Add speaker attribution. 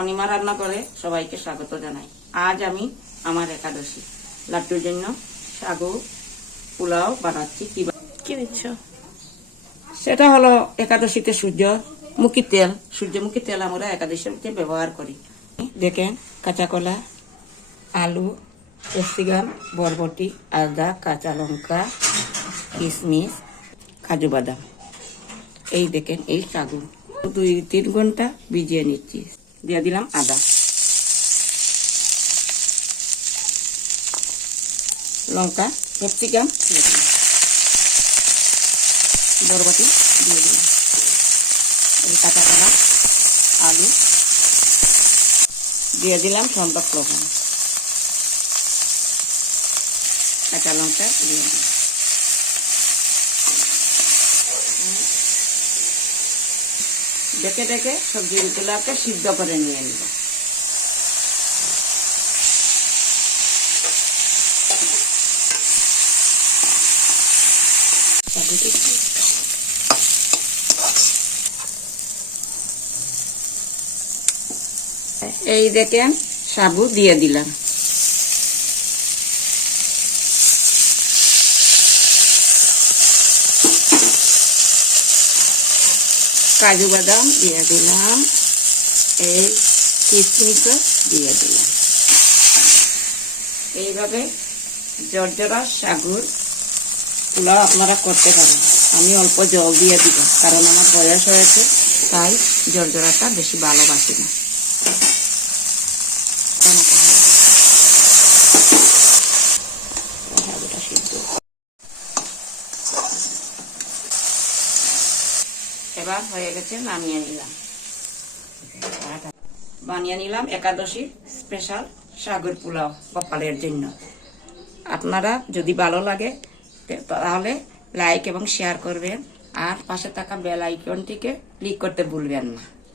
Speaker 1: অনিমা রান্না করে সবাইকে স্বাগত জানাই। আজ আমি আমার একাদশী। লাড্ডুর জন্য সাগু পোলাও বানাচ্ছি। কি
Speaker 2: কি দিচ্ছ?
Speaker 1: সেটা হলো একাদশীতে সূর্য মুখী তেল। সূর্যমুখী তেল আমরা একাদশীতে ব্যবহার করি। দেখেন কাঁচা কলা আলু ক্যাপসিকাম বরবটি আদা কাঁচা লঙ্কা কিশমিশ কাজু বাদাম। এই দেখেন এই সাগু দুই তিন ঘণ্টা ভিজিয়ে নিচ্ছি। দিয়ে দিলাম আদা। লঙ্কা, ক্যাপসিকাম দিয়ে দিলাম। বরবটি দিয়ে দিলাম। এই কাঁচা কলা, আলু দিয়ে দিলাম সম্পক লবণ। কাঁচা লঙ্কা দিয়ে দিলাম। ডেকে ডেকে সবজিগুলোকে সিদ্ধ করে নিয়ে নিব। এই দেখেন সাবু দিয়ে দিলাম। কাজু বাদাম দিয়ে দিলাম। এই কিশমিশও দিয়ে দিলাম। এইভাবে জর্জরা সাগুর পোলাও আপনারা করতে পারেন। আমি অল্প জল দিয়ে দিব, কারণ আমার বয়স হয়েছে, তাই জর্জরাটা বেশি ভালোবাসি না। এবার হয়ে গেছে নামিয়ে নিলাম। বানিয়ে নিলাম একাদশী স্পেশাল সাগর পোলাও কপালের জন্য। আপনারা যদি ভালো লাগে তাহলে লাইক এবং শেয়ার করবেন আর পাশে থাকা বেল আইকনটিকে ক্লিক করতে ভুলবেন না।